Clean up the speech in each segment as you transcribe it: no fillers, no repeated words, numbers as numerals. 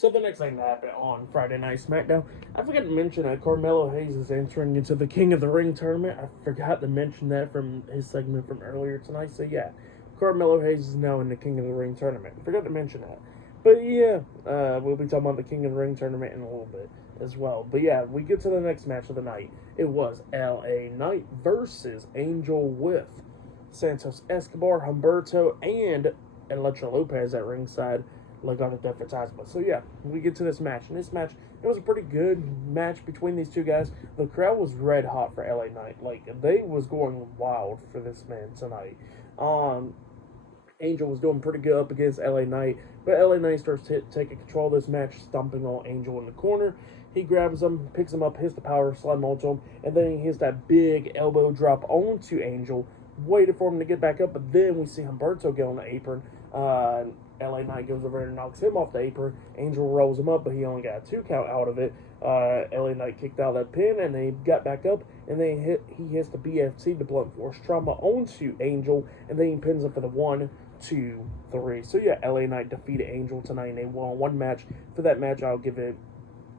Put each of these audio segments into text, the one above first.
So the next thing that happened on Friday Night SmackDown, I forgot to mention that Carmelo Hayes is entering into the King of the Ring tournament. I forgot to mention that from his segment from earlier tonight. So yeah, Carmelo Hayes is now in the King of the Ring tournament. Forgot to mention that. But yeah, we'll be talking about the King of the Ring tournament in a little bit as well. But yeah, we get to the next match of the night. It was LA Knight versus Angel with Santos Escobar, Humberto, and Electra Lopez at ringside, like on a advertisement. So yeah, we get to this match. And this match, it was a pretty good match between these two guys. The crowd was red hot for LA Knight. Like, they was going wild for this man tonight. Angel was doing pretty good up against LA Knight, but LA Knight starts taking control of this match, stomping on Angel in the corner. He grabs him, picks him up, hits the power slam onto him, and then he hits that big elbow drop onto Angel, waited for him to get back up, but then we see Humberto get on the apron. LA Knight goes over and knocks him off the apron. Angel rolls him up, but he only got a 2 count out of it. LA Knight kicked out that pin, and then he got back up, and then he hits the BFT, the blunt force trauma, onto Angel, and then he pins him for the 1, 2, 3. So yeah, LA Knight defeated Angel tonight, and they won one match. For that match, I'll give it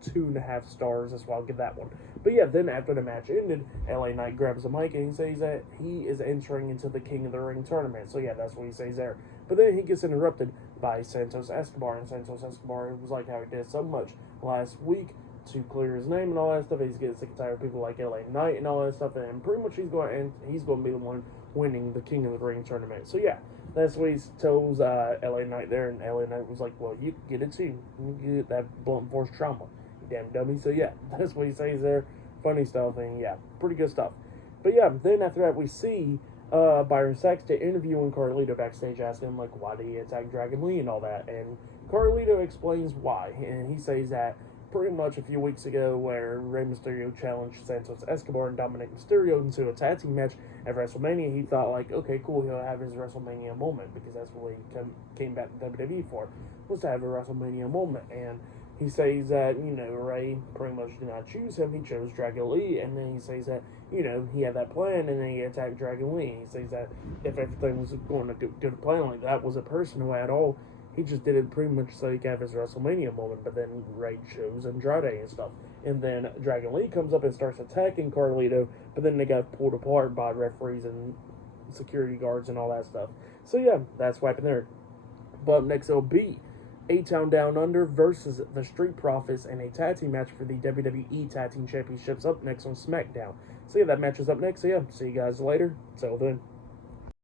2.5 stars. That's why I'll give that one. But yeah, then after the match ended, LA Knight grabs the mic and he says that he is entering into the King of the Ring tournament. So yeah, that's what he says there. But then he gets interrupted by Santos Escobar, and Santos Escobar was like how he did so much last week to clear his name and all that stuff. He's getting sick and tired of people like LA Knight and all that stuff, and pretty much he's going to be the one winning the King of the Ring tournament. So yeah, that's what he tells LA Knight there, and LA Knight was like, well, you can get it too. You can get that blunt force trauma, you damn dummy. So yeah, that's what he says there. Funny stuff, and yeah, pretty good stuff. But yeah, then after that we see Byron Saxton interviewing Carlito backstage, asking him like, why did he attack Dragon Lee and all that, and Carlito explains why, and he says that pretty much a few weeks ago where Rey Mysterio challenged Santos Escobar and Dominic Mysterio into a tag team match at WrestleMania, he thought like, okay, cool, he'll have his WrestleMania moment, because that's what he came back to WWE for, was to have a WrestleMania moment. And he says that, Rey pretty much did not choose him, he chose Dragon Lee, and then he says that, he had that plan, and then he attacked Dragon Lee. He says that if everything was going to go to plan, like that was a person who had all, he just did it pretty much so he could have his WrestleMania moment, but then Rey chose Andrade and stuff. And then Dragon Lee comes up and starts attacking Carlito, but then they got pulled apart by referees and security guards and all that stuff. So yeah, that's what happened there. But up next it'll be A-Town Down Under versus the Street Profits in a tag team match for the WWE Tag Team Championships up next on SmackDown. So yeah, that match is up next. So yeah, see you guys later. Till then.